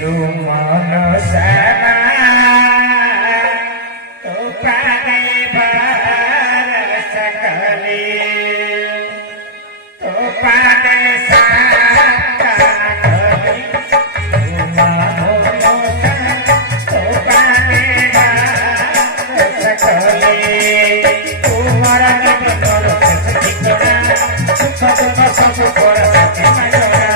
लुमन सना तो पाने भर सकली तो पाने साकली लुमन सना तो पाने भर सकली तुम्हारा नगर ठिकाना सुख दुख सब पर साथी मजोरा